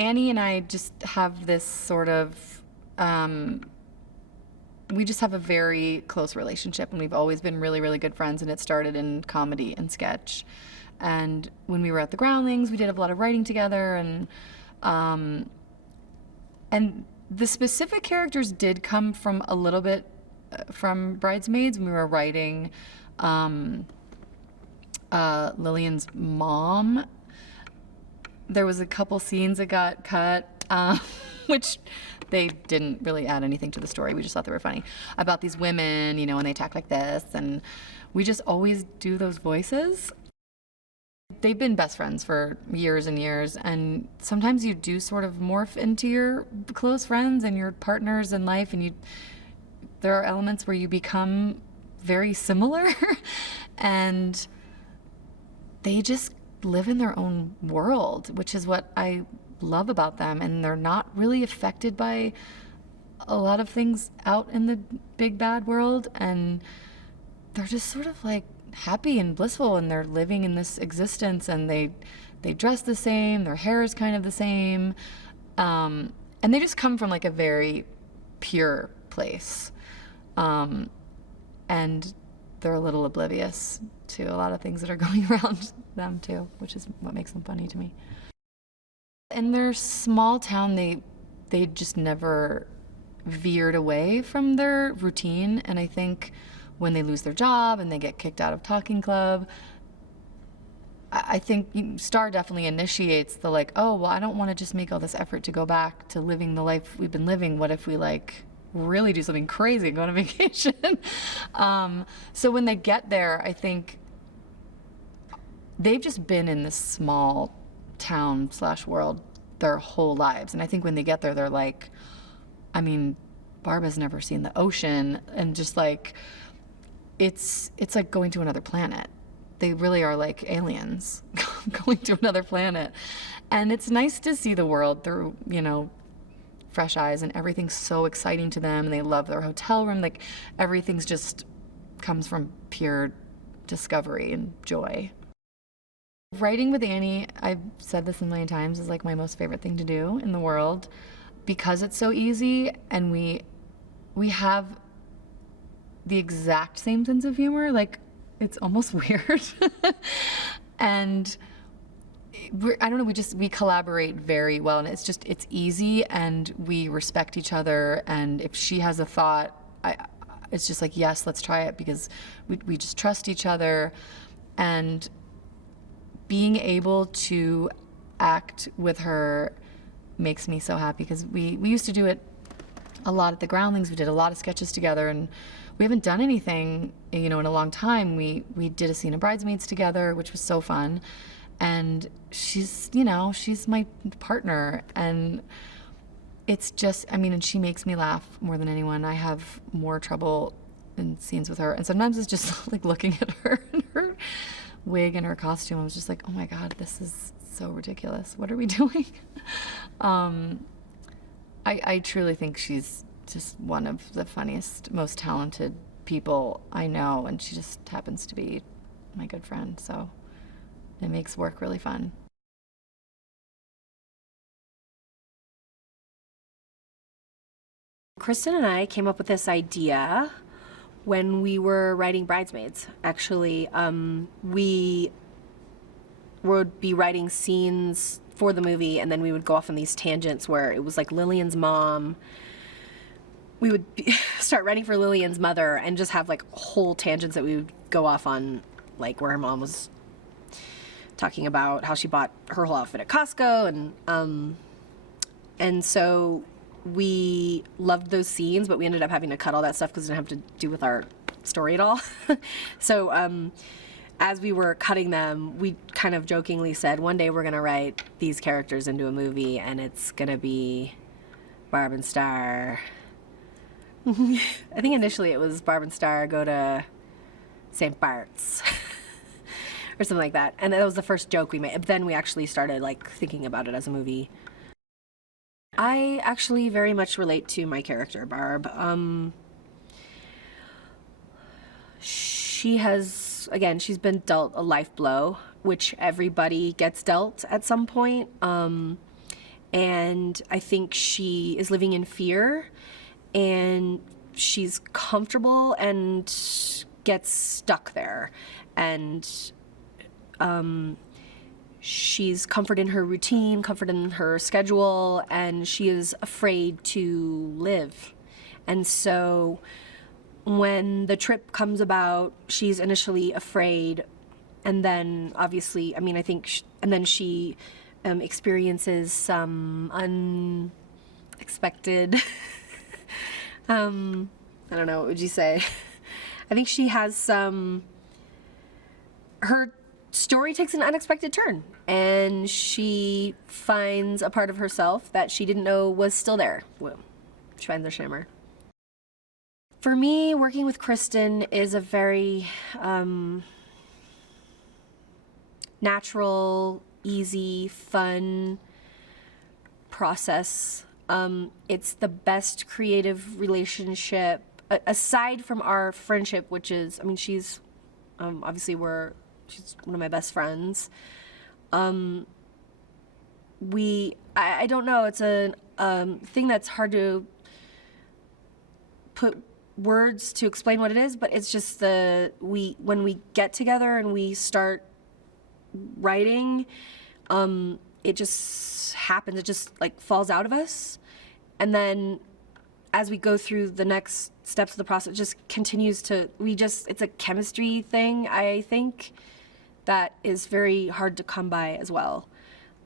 Annie and I just have this sort of, we just have a very close relationship, and we've always been really, really good friends, and it started in comedy and sketch. And when we were at the Groundlings, we did a lot of writing together, and the specific characters did come from a little bit from Bridesmaids. When we were writing Lillian's mom, there was a couple scenes that got cut, which they didn't really add anything to the story. We just thought they were funny. About these women, you know, and they talk like this, and we just always do those voices. They've been best friends for years and years, and sometimes you do sort of morph into your close friends and your partners in life, and there are elements where you become very similar, and they just live in their own world, which is what I love about them, and they're not really affected by a lot of things out in the big bad world, and they're just sort of like happy and blissful, and they're living in this existence, and they dress the same, their hair is kind of the same, and they just come from like a very pure place, and they're a little oblivious to a lot of things that are going around them too, which is what makes them funny to me. In their small town, they just never veered away from their routine, and I think when they lose their job and they get kicked out of Talking Club, I think Star definitely initiates the like, oh, well, I don't want to just make all this effort to go back to living the life we've been living. What if we like really do something crazy and go on a vacation? So when they get there, I think they've just been in this small town / world their whole lives, and I think when they get there, they're like, I mean, Barb has never seen the ocean, and just like it's like going to another planet. They really are like aliens going to another planet, and it's nice to see the world through, you know, fresh eyes, and everything's so exciting to them, and they love their hotel room. Like everything's just comes from pure discovery and joy. Writing with Annie, I've said this a million times, is like my most favorite thing to do in the world, because it's so easy, and we have the exact same sense of humor. Like it's almost weird. And I don't know, we collaborate very well, and it's easy, and we respect each other, and if she has a thought, it's just like, yes, let's try it, because we just trust each other. And being able to act with her makes me so happy, because we used to do it a lot at the Groundlings. We did a lot of sketches together, and we haven't done anything, you know, in a long time. We did a scene of Bridesmaids together, which was so fun, and she's, you know, she's my partner, and it's just, I mean, and she makes me laugh more than anyone. I have more trouble in scenes with her, and sometimes it's just like looking at her and her wig and her costume. I was just like, oh my God, this is so ridiculous. What are we doing? I truly think she's just one of the funniest, most talented people I know, and she just happens to be my good friend, so it makes work really fun. Kristen and I came up with this idea when we were writing Bridesmaids. Actually, we would be writing scenes for the movie, and then we would go off on these tangents where it was like Lillian's mom. We would start writing for Lillian's mother and just have like whole tangents that we would go off on, like where her mom was talking about how she bought her whole outfit at Costco, and so we loved those scenes, but we ended up having to cut all that stuff because it didn't have to do with our story at all. So as we were cutting them, we kind of jokingly said, one day we're gonna write these characters into a movie, and it's gonna be Barb and Star. I think initially it was Barb and Star go to St. Bart's or something like that, and that was the first joke we made. But then we actually started like thinking about it as a movie. I actually very much relate to my character, Barb. She has, again, she's been dealt a life blow, which everybody gets dealt at some point. and I think she is living in fear, and she's comfortable and gets stuck there, and she's comfort in her routine, comfort in her schedule, and she is afraid to live. And so when the trip comes about, she's initially afraid, and then obviously, I mean, I think, and then she experiences some unexpected, I don't know, what would you say? I think she has some, her story takes an unexpected turn, and she finds a part of herself that she didn't know was still there. Whoa. She finds a shimmer. For me, working with Kristen is a very natural, easy, fun process. It's the best creative relationship, aside from our friendship, which is, I mean, she's, obviously she's one of my best friends. I don't know, it's a thing that's hard to put words to explain what it is, but it's just when we get together and we start writing, it just happens. It just like falls out of us, and then as we go through the next steps of the process, it just continues to. It's a chemistry thing, I think, that is very hard to come by as well,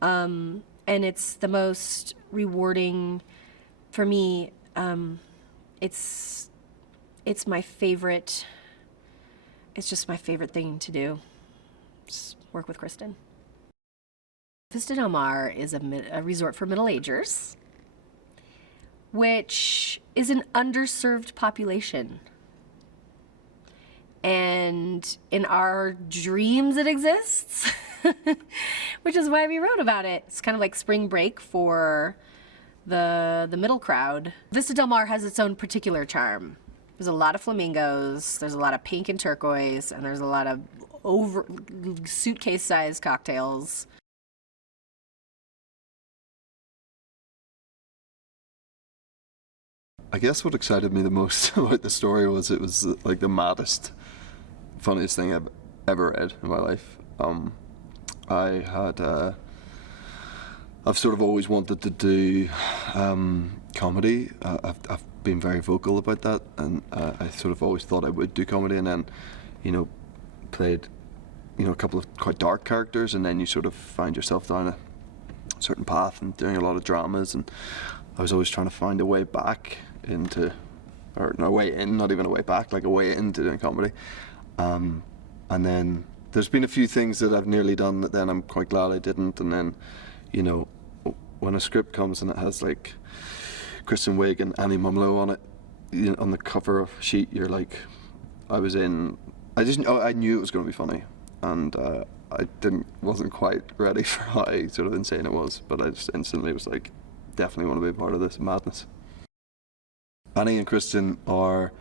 and it's the most rewarding for me. It's my favorite. It's just my favorite thing to do. Just work with Kristen. Vista Del Mar is a resort for middle-agers, which is an underserved population. And in our dreams it exists, which is why we wrote about it. It's kind of like spring break for the middle crowd. Vista Del Mar has its own particular charm. There's a lot of flamingos, there's a lot of pink and turquoise, and there's a lot of suitcase-sized cocktails. I guess what excited me the most about the story was it was like the maddest, funniest thing I've ever read in my life. I've sort of always wanted to do comedy. I've been very vocal about that, and I sort of always thought I would do comedy, and then, played, a couple of quite dark characters, and then you sort of find yourself down a certain path and doing a lot of dramas, and I was always trying to find a way back into, or no, a way in, not even a way back, like a way into doing comedy. And then there's been a few things that I've nearly done that then I'm quite glad I didn't, and then, when a script comes and it has like Kristen Wiig and Annie Mumlo on it, on the cover sheet, you're like, I knew it was going to be funny, and I wasn't quite ready for how sort of insane it was, but I just instantly was like, definitely want to be a part of this madness. Annie and Kristen are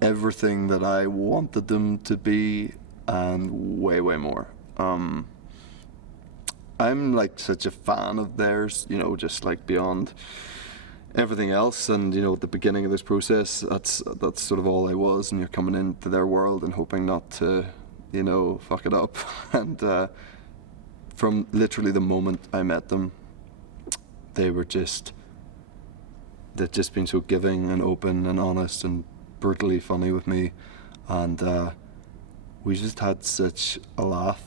everything that I wanted them to be, and way, way more. I'm like such a fan of theirs, just like beyond everything else, and at the beginning of this process, that's sort of all I was, and you're coming into their world and hoping not to, fuck it up. And from literally the moment I met them, they'd just been so giving and open and honest and brutally funny with me, and we just had such a laugh,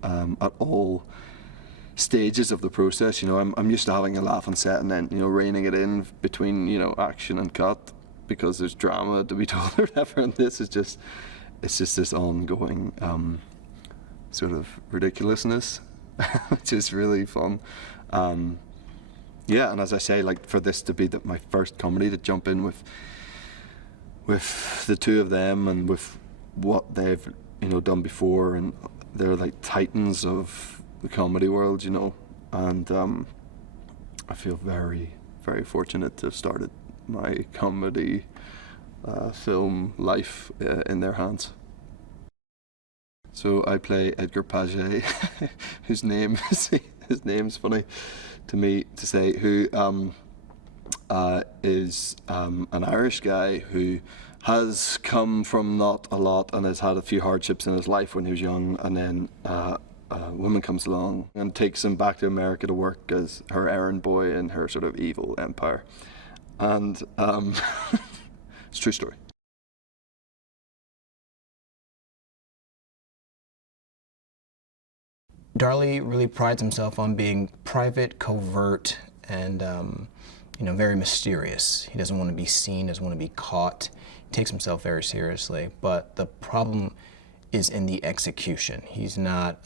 at all stages of the process. I'm used to having a laugh on set and then reining it in between action and cut because there's drama to be told or whatever, and this is just this ongoing sort of ridiculousness which is really fun. Yeah, and as I say, like, for this to be my first comedy to jump in with the two of them and with what they've done before, and they're like titans of the comedy world, and I feel very, very fortunate to have started my comedy film life in their hands. So I play Edgar Paget, whose name is his name's funny to me to say, who is an Irish guy who has come from not a lot and has had a few hardships in his life when he was young, and then a woman comes along and takes him back to America to work as her errand boy in her sort of evil empire. And it's a true story. Darley really prides himself on being private, covert, and very mysterious. He doesn't want to be seen, doesn't want to be caught. He takes himself very seriously, but the problem is in the execution. He's not,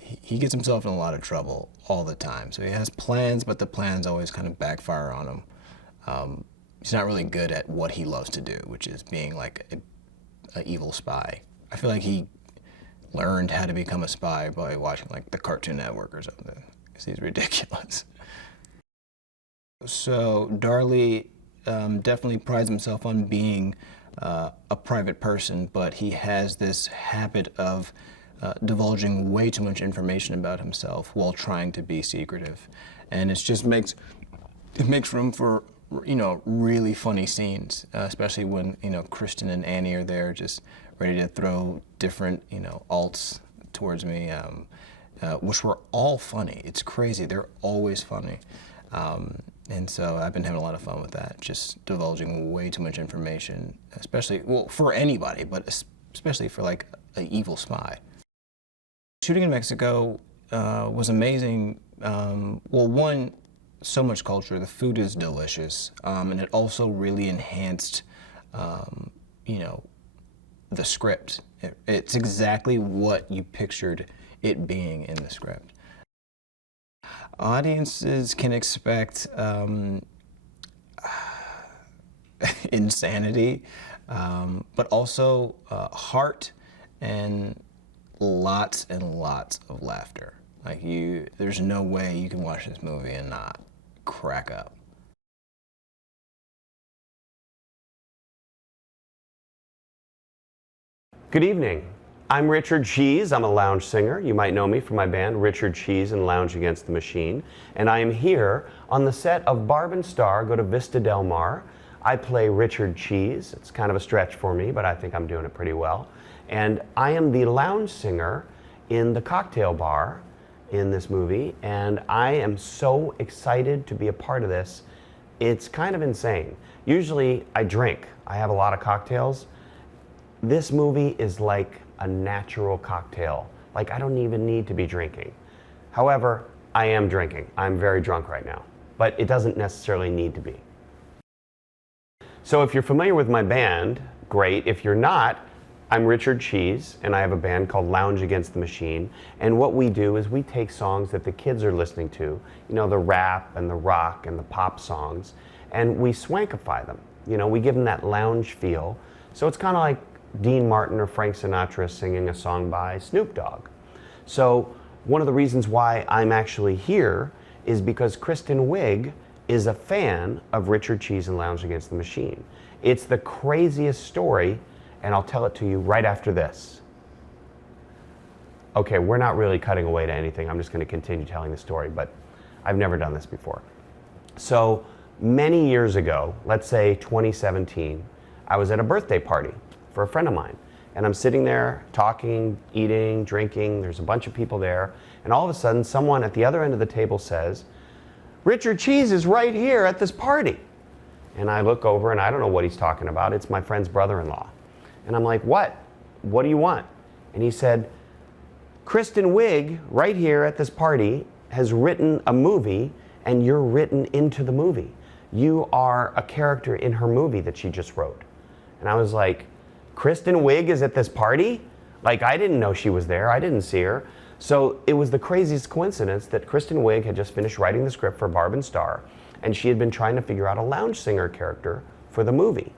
he gets himself in a lot of trouble all the time. So he has plans, but the plans always kind of backfire on him. He's not really good at what he loves to do, which is being like an evil spy. I feel like he learned how to become a spy by watching like the Cartoon Network or something, because he's ridiculous. So Darley definitely prides himself on being a private person, but he has this habit of divulging way too much information about himself while trying to be secretive, and it just makes room for really funny scenes, especially when Kristen and Annie are there, just ready to throw different alts towards me, which were all funny. It's crazy. They're always funny. And so I've been having a lot of fun with that, just divulging way too much information, especially, well, for anybody, but especially for like an evil spy. Shooting in Mexico was amazing. Well, one, so much culture, the food is delicious, and it also really enhanced, the script. It's exactly what you pictured it being in the script. Audiences can expect insanity, but also heart and lots of laughter. Like there's no way you can watch this movie and not crack up. Good evening. I'm Richard Cheese. I'm a lounge singer. You might know me from my band, Richard Cheese and Lounge Against the Machine. And I am here on the set of Barb and Star Go to Vista Del Mar. I play Richard Cheese. It's kind of a stretch for me, but I think I'm doing it pretty well. And I am the lounge singer in the cocktail bar in this movie, and I am so excited to be a part of this. It's kind of insane. Usually I drink. I have a lot of cocktails. This movie is like a natural cocktail. Like I don't even need to be drinking. However, I am drinking. I'm very drunk right now, but it doesn't necessarily need to be. So if you're familiar with my band, great. If you're not, I'm Richard Cheese, and I have a band called Lounge Against the Machine. And what we do is we take songs that the kids are listening to, the rap and the rock and the pop songs, and we swankify them. We give them that lounge feel. So it's kind of like Dean Martin or Frank Sinatra singing a song by Snoop Dogg. So one of the reasons why I'm actually here is because Kristen Wiig is a fan of Richard Cheese and Lounge Against the Machine. It's the craziest story, and I'll tell it to you right after this. Okay, we're not really cutting away to anything. I'm just going to continue telling the story, but I've never done this before. So many years ago, let's say 2017, I was at a birthday party for a friend of mine. And I'm sitting there talking, eating, drinking. There's a bunch of people there. And all of a sudden, someone at the other end of the table says, "Richard Cheese is right here at this party." And I look over and I don't know what he's talking about. It's my friend's brother-in-law. And I'm like, "What? What do you want?" And he said, "Kristen Wiig, right here at this party, has written a movie, and you're written into the movie. You are a character in her movie that she just wrote." And I was like, Kristen Wiig is at this party? Like, I didn't know she was there. I didn't see her. So it was the craziest coincidence that Kristen Wiig had just finished writing the script for Barb and Star, and she had been trying to figure out a lounge singer character for the movie.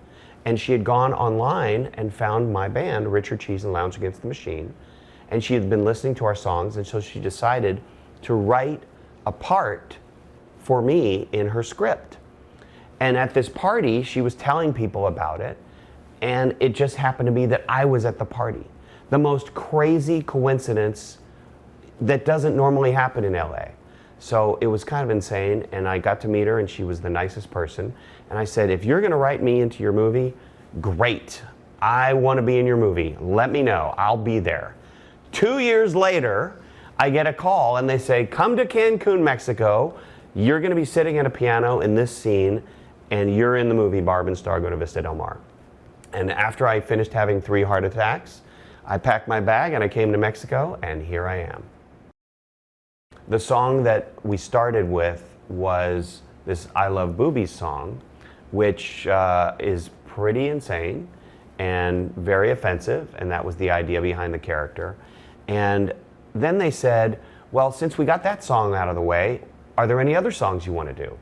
And she had gone online and found my band, Richard Cheese and Lounge Against the Machine, and she had been listening to our songs, and so she decided to write a part for me in her script. And at this party, she was telling people about it, and it just happened to be that I was at the party. The most crazy coincidence that doesn't normally happen in LA. So it was kind of insane, and I got to meet her, and she was the nicest person. And I said, if you're gonna write me into your movie, great. I wanna be in your movie. Let me know, I'll be there. 2 years later, I get a call and they say, come to Cancun, Mexico. You're gonna be sitting at a piano in this scene, and you're in the movie Barb and Star Go to Vista Del Mar. And after I finished having 3 heart attacks, I packed my bag and I came to Mexico, and here I am. The song that we started with was this I Love Boobies song, which is pretty insane and very offensive, and that was the idea behind the character. And then they said, well, since we got that song out of the way, are there any other songs you want to do?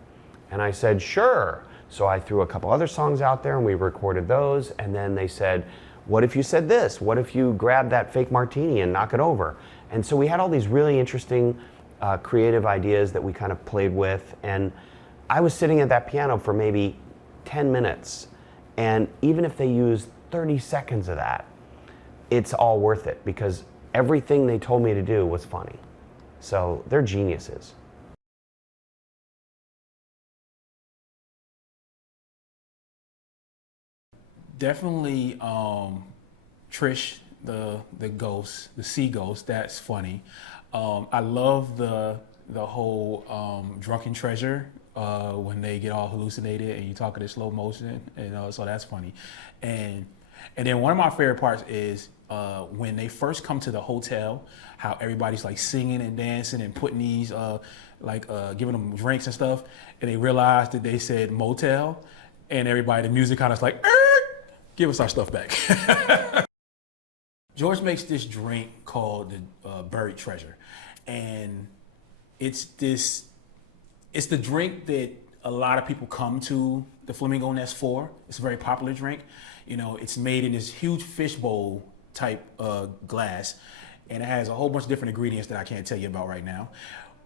And I said, sure. So I threw a couple other songs out there and we recorded those, and then they said, what if you said this? What if you grabbed that fake martini and knock it over? And so we had all these really interesting creative ideas that we kind of played with, and I was sitting at that piano for maybe 10 minutes, and even if they used 30 seconds of that, it's all worth it because everything they told me to do was funny. So they're geniuses. Definitely Trish, the ghost, the sea ghost, that's funny. I love the whole drunken treasure when they get all hallucinated and you talk in slow motion, and so that's funny. And then one of my favorite parts is when they first come to the hotel, how everybody's like singing and dancing and putting these giving them drinks and stuff, and they realize that they said motel, and everybody, the music kind of like, give us our stuff back. George makes this drink called the buried treasure, and it's the drink that a lot of people come to the Flamingo Nest for. It's a very popular drink. You know, it's made in this huge fishbowl type glass, and it has a whole bunch of different ingredients that I can't tell you about right now.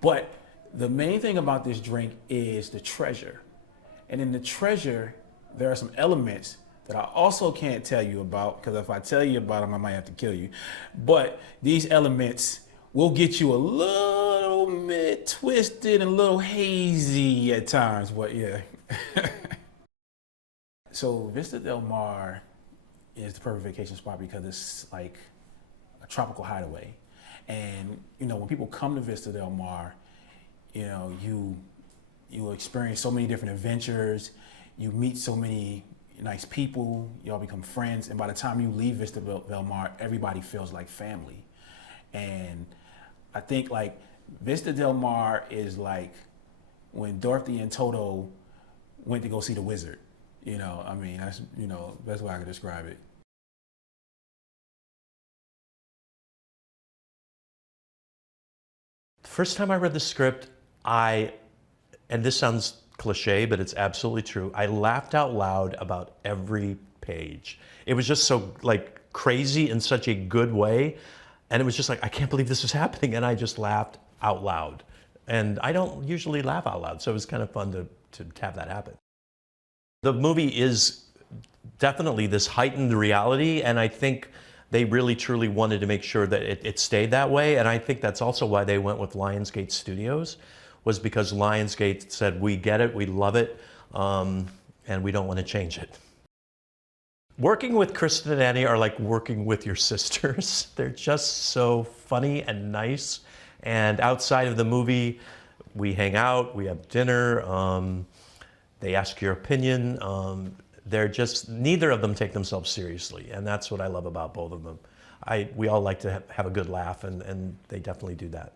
But the main thing about this drink is the treasure. And in the treasure, there are some elements that I also can't tell you about, because if I tell you about them, I might have to kill you. But these elements will get you a little bit twisted and a little hazy at times, but yeah. So Vista Del Mar is the perfect vacation spot because it's like a tropical hideaway. And you know, when people come to Vista Del Mar, you know, you experience so many different adventures, you meet so many nice people, you all become friends, and by the time you leave Vista Del Mar, everybody feels like family. And I think like Vista Del Mar is like when Dorothy and Toto went to go see the wizard. You know, I mean, that's, you know, that's why I could describe it. The first time I read the script, and this sounds cliche, but it's absolutely true, I laughed out loud about every page. It was just so like crazy in such a good way. And it was just like, I can't believe this is happening. And I just laughed out loud. And I don't usually laugh out loud. So it was kind of fun to have that happen. The movie is definitely this heightened reality. And I think they really truly wanted to make sure that it stayed that way. And I think that's also why they went with Lionsgate Studios, was because Lionsgate said, we get it, we love it, and we don't want to change it. Working with Kristen and Annie are like working with your sisters. They're just so funny and nice. And outside of the movie, we hang out, we have dinner, they ask your opinion. They're just, neither of them take themselves seriously. And that's what I love about both of them. We all like to have a good laugh, and they definitely do that.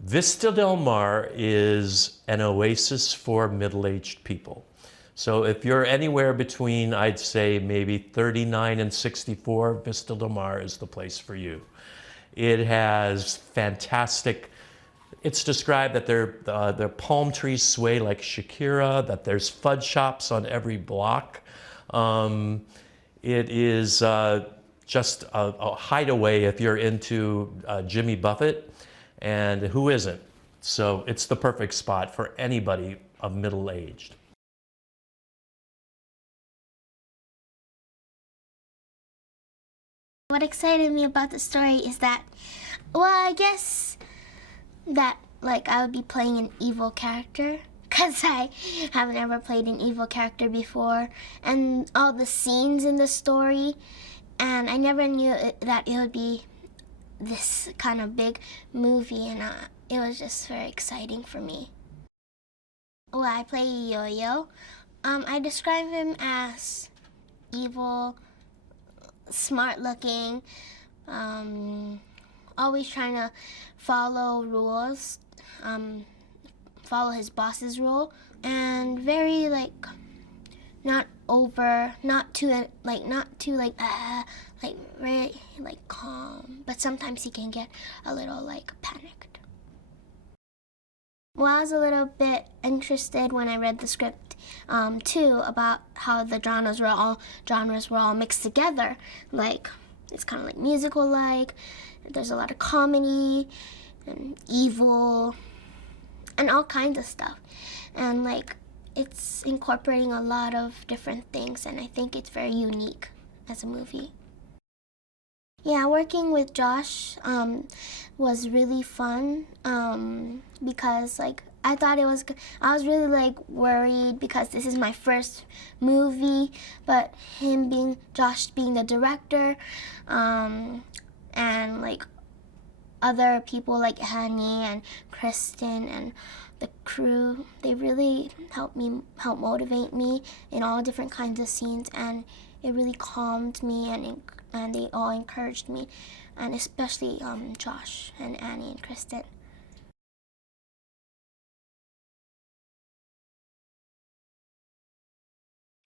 Vista Del Mar is an oasis for middle-aged people. So if you're anywhere between, I'd say maybe 39 and 64, Vista Del Mar is the place for you. It has fantastic, it's described that their palm trees sway like Shakira, that there's fudge shops on every block. It is just a hideaway if you're into Jimmy Buffett, and who isn't? So it's the perfect spot for anybody of middle-aged. What excited me about the story is that, well, I guess that, like, I would be playing an evil character, because I haven't ever played an evil character before, and all the scenes in the story, and I never knew that it would be this kind of big movie, and it was just very exciting for me. Well, I play Yo-Yo. I describe him as evil, smart-looking, always trying to follow rules, follow his boss's rule, and very not too very calm. But sometimes he can get a little panicked. Well, I was a little bit interested when I read the script too, about how the genres were all mixed together. It's kind of like musical-like. There's a lot of comedy and evil and all kinds of stuff. And it's incorporating a lot of different things, and I think it's very unique as a movie. Yeah, working with Josh was really fun because I was really worried because this is my first movie, but Josh being the director, and other people like Annie and Kristen and the crew, they really helped motivate me in all different kinds of scenes, and it really calmed me, and they all encouraged me, and especially Josh and Annie and Kristen.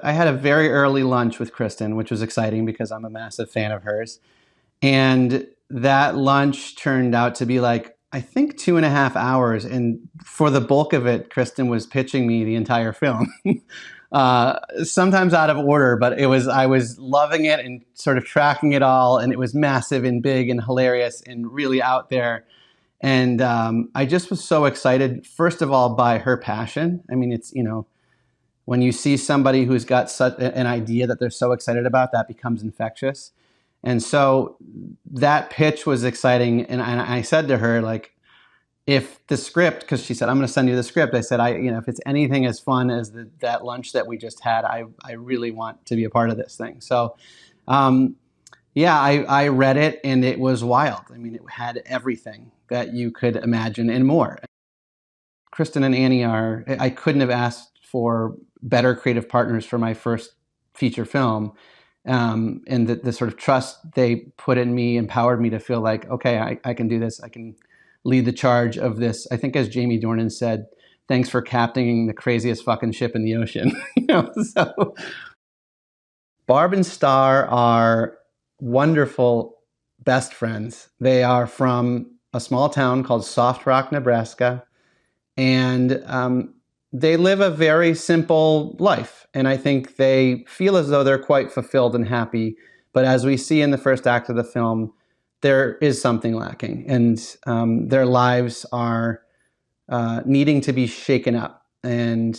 I had a very early lunch with Kristen, which was exciting because I'm a massive fan of hers. And that lunch turned out to be I think 2.5 hours. And for the bulk of it, Kristen was pitching me the entire film. Sometimes out of order, but I was loving it and sort of tracking it all. And it was massive and big and hilarious and really out there. And I just was so excited, first of all, by her passion. I mean, it's, when you see somebody who's got such an idea that they're so excited about, that becomes infectious. And so that pitch was exciting. And I said to her, if the script, because she said, I'm going to send you the script. I said, if it's anything as fun as that lunch that we just had, I really want to be a part of this thing. So, I read it and it was wild. I mean, it had everything that you could imagine and more. Kristen and Annie I couldn't have asked for better creative partners for my first feature film. And the sort of trust they put in me empowered me to feel okay, I can do this. I can lead the charge of this. I think as Jamie Dornan said, thanks for captaining the craziest fucking ship in the ocean. So Barb and Star are wonderful best friends. They are from a small town called Soft Rock, Nebraska. And they live a very simple life, and I think they feel as though they're quite fulfilled and happy. But as we see in the first act of the film, there is something lacking, and their lives are needing to be shaken up, and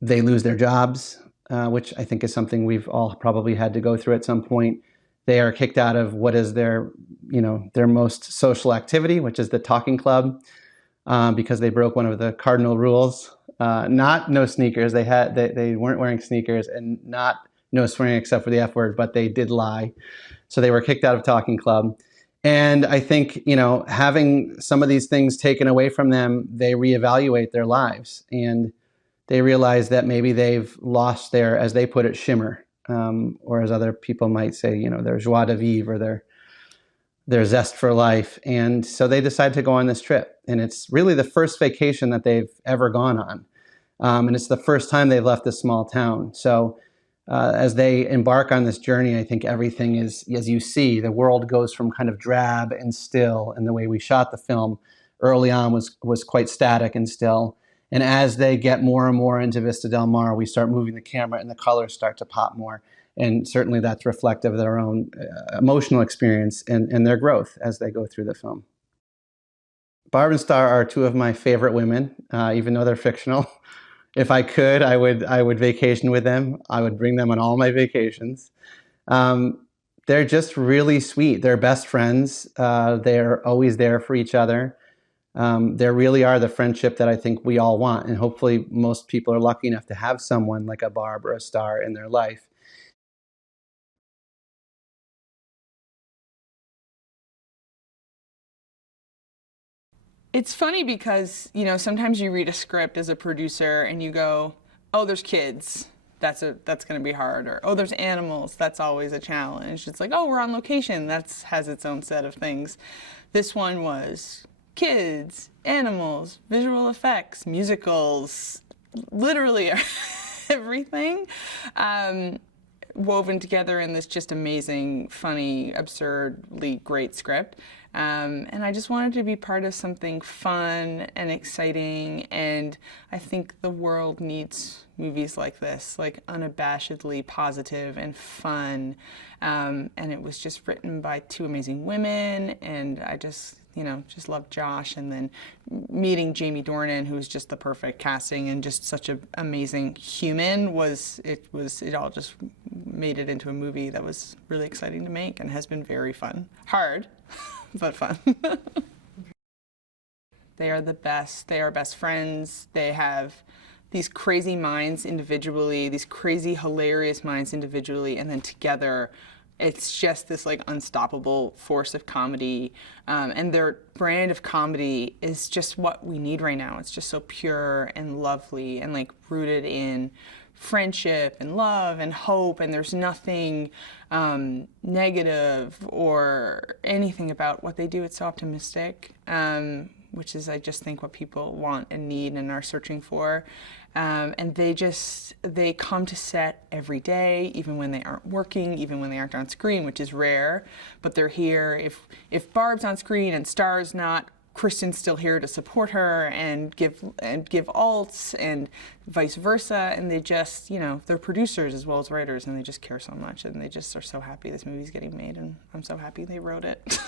they lose their jobs, which I think is something we've all probably had to go through at some point. They are kicked out of what is their most social activity, which is the talking club. Because they broke one of the cardinal rules, no sneakers. They weren't wearing sneakers, and no swearing except for the F word, but they did lie. So they were kicked out of Talking Club. And I think, having some of these things taken away from them, they reevaluate their lives, and they realize that maybe they've lost their, as they put it, shimmer, or as other people might say, their joie de vivre, or their zest for life. And so they decide to go on this trip. And it's really the first vacation that they've ever gone on. And it's the first time they've left this small town. So as they embark on this journey, I think everything is, as you see, the world goes from kind of drab and still. And the way we shot the film early on was quite static and still. And as they get more and more into Vista Del Mar, we start moving the camera and the colors start to pop more. And certainly that's reflective of their own emotional experience and their growth as they go through the film. Barb and Star are two of my favorite women, even though they're fictional. If I could, I would vacation with them. I would bring them on all my vacations. They're they're just really sweet. They're best friends. They're always there for each other. They really are the friendship that I think we all want. And hopefully most people are lucky enough to have someone like a Barb or a Star in their life. It's funny because, you know, sometimes you read a script as a producer and you go, oh, there's kids. That's going to be hard. Or, oh, there's animals. That's always a challenge. It's like, oh, we're on location. That has its own set of things. This one was kids, animals, visual effects, musicals, literally everything woven together in this just amazing, funny, absurdly great script. And I just wanted to be part of something fun and exciting, and I think the world needs movies like this, like unabashedly positive and fun. And it was just written by two amazing women, and I just, you know, just loved Josh. And then meeting Jamie Dornan, who was just the perfect casting and just such an amazing human, it all just made it into a movie that was really exciting to make and has been very fun. Hard, but fun. They are the best. They are best friends. They have these crazy minds individually, these crazy, hilarious minds individually, and then together, it's just this like unstoppable force of comedy. And their brand of comedy is just what we need right now. It's just so pure and lovely and like rooted in friendship and love and hope, and there's nothing negative or anything about what they do. It's so optimistic, which is, I just think, what people want and need and are searching for. And they come to set every day, even when they aren't working, even when they aren't on screen, which is rare, but they're here. If Barb's on screen and Star's not, Kristen's still here to support her and give alts and vice versa, and they just, you know, they're producers as well as writers, and they just care so much, and they just are so happy this movie's getting made, and I'm so happy they wrote it.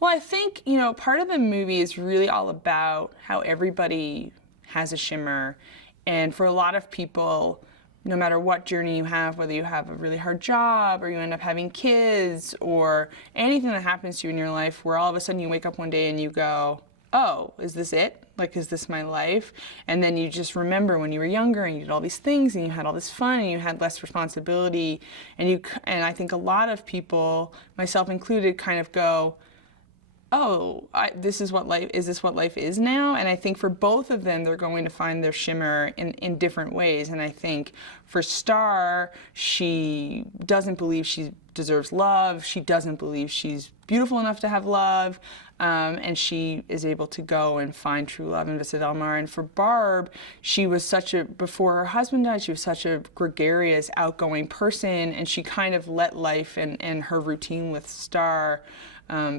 Well, I think, you know, part of the movie is really all about how everybody has a shimmer, and for a lot of people, no matter what journey you have, whether you have a really hard job or you end up having kids or anything that happens to you in your life where all of a sudden you wake up one day and you go, oh, is this it? Like, is this my life? And then you just remember when you were younger and you did all these things and you had all this fun and you had less responsibility. And I think a lot of people, myself included, kind of go, oh, is this what life is now? And I think for both of them, they're going to find their shimmer in different ways. And I think for Star, she doesn't believe she deserves love. She doesn't believe she's beautiful enough to have love. And she is able to go and find true love in Vista Del Mar. And for Barb, she was before her husband died, she was such a gregarious, outgoing person. And she kind of let life and her routine with Star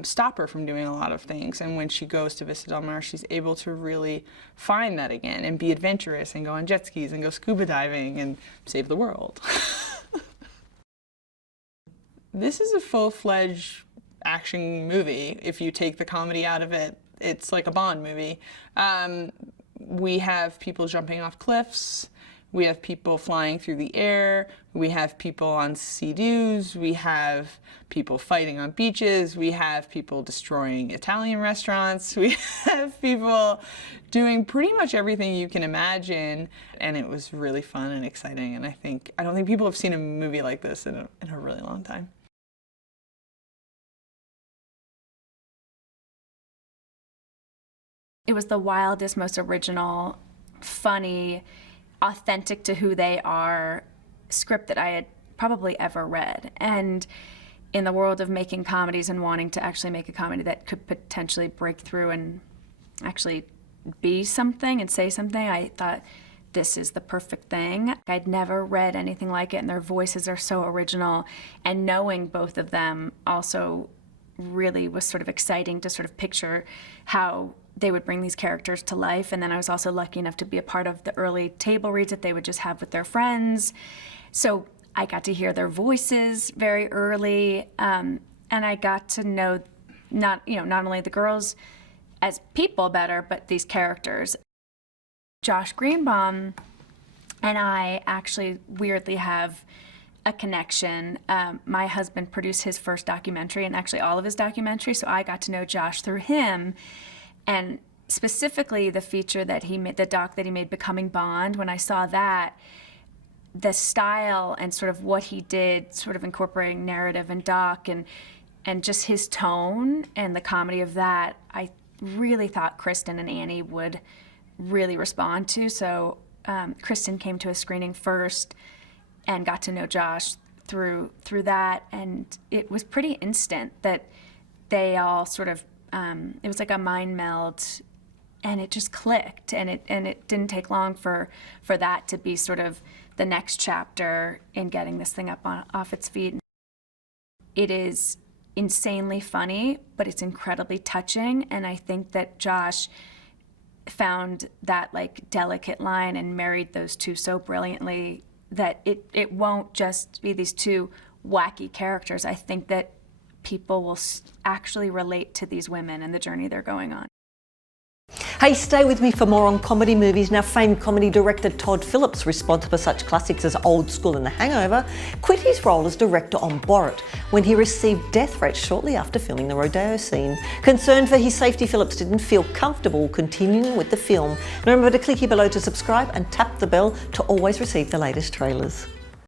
stop her from doing a lot of things. And when she goes to Vista Del Mar, she's able to really find that again and be adventurous and go on jet skis and go scuba diving and save the world. This is a full-fledged action movie. If you take the comedy out of it, it's like a Bond movie. We have people jumping off cliffs. We have people flying through the air. We have people on sea-doos. We have people fighting on beaches. We have people destroying Italian restaurants. We have people doing pretty much everything you can imagine. And it was really fun and exciting. And I don't think people have seen a movie like this in a really long time. It was the wildest, most original, funny, authentic to who they are script that I had probably ever read. And in the world of making comedies and wanting to actually make a comedy that could potentially break through and actually be something and say something, I thought this is the perfect thing. I'd never read anything like it, and their voices are so original. And knowing both of them also really was sort of exciting to sort of picture how they would bring these characters to life. And then I was also lucky enough to be a part of the early table reads that they would just have with their friends. So I got to hear their voices very early, and I got to know not only the girls as people better, but these characters. Josh Greenbaum and I actually weirdly have a connection. My husband produced his first documentary and actually all of his documentaries, so I got to know Josh through him. And specifically the feature that he made, the doc that he made, Becoming Bond, when I saw that, the style and sort of what he did, sort of incorporating narrative and doc and just his tone and the comedy of that, I really thought Kristen and Annie would really respond to. So Kristen came to a screening first and got to know Josh through that, and it was pretty instant that they all sort of, it was like a mind meld, and it just clicked, and it didn't take long for that to be sort of the next chapter in getting this thing up off its feet. It is insanely funny, but it's incredibly touching, and I think that Josh found that like delicate line and married those two so brilliantly that it won't just be these two wacky characters. I think that people will actually relate to these women and the journey they're going on. Hey, stay with me for more on comedy movies. Now, famed comedy director Todd Phillips, responsible for such classics as Old School and The Hangover, quit his role as director on Borat when he received death threats shortly after filming the rodeo scene. Concerned for his safety, Phillips didn't feel comfortable continuing with the film. Now remember to click here below to subscribe and tap the bell to always receive the latest trailers.